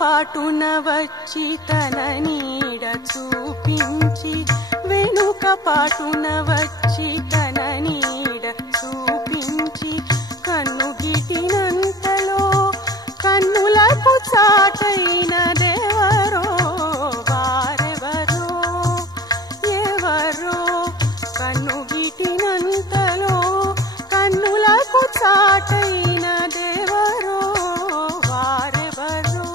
పాటున వచ్చి తన నీడ చూపించి, వెనుక పాటున వచ్చి తన నీడ చూపించి, కన్ను గిటినంతలో కన్నులకు చాటైన దేవరో వారెవరో ఎవరో. కన్ను గిటినంతలో కన్నులకు చాటైన దేవరో వారెవరో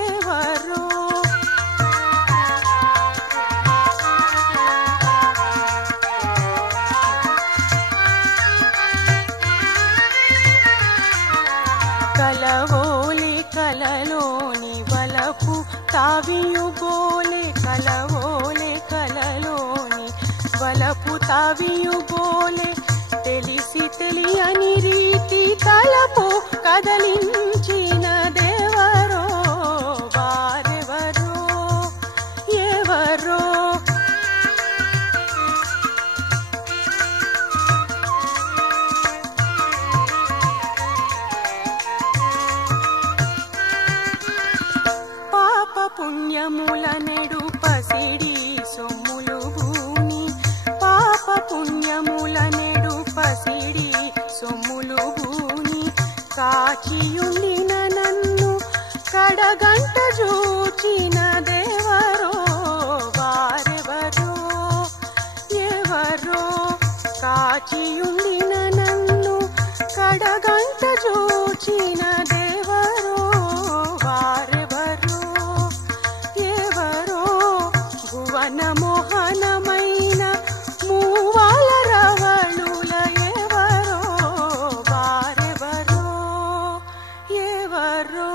ఎవరో. కలవోలే కలలోని వలపు తావియుబోలే, కలవోలే కలలోని వలపు తావియుబోలే, తెలిసి తెలియని రీతి తలపు కదలించిన దేవరో వారెవరో ఎవరో. పాప పుణ్యముల నెడు పసిడి సొమ్ములు భూని, పాప పుణ్యముల నెడు పసిడి సొమ్ములు భూని, కాచియుండిన నన్ను కడగంట చూచిన దేవరో వారెవరో ఎవరో. కాచియుండిన నన్ను కడగంట చూచిన దేవరో వారెవరో ఎవరో. భువన మోహనమైన మూవాల రవళుల ఎవరో వారెవరో ఎవరో.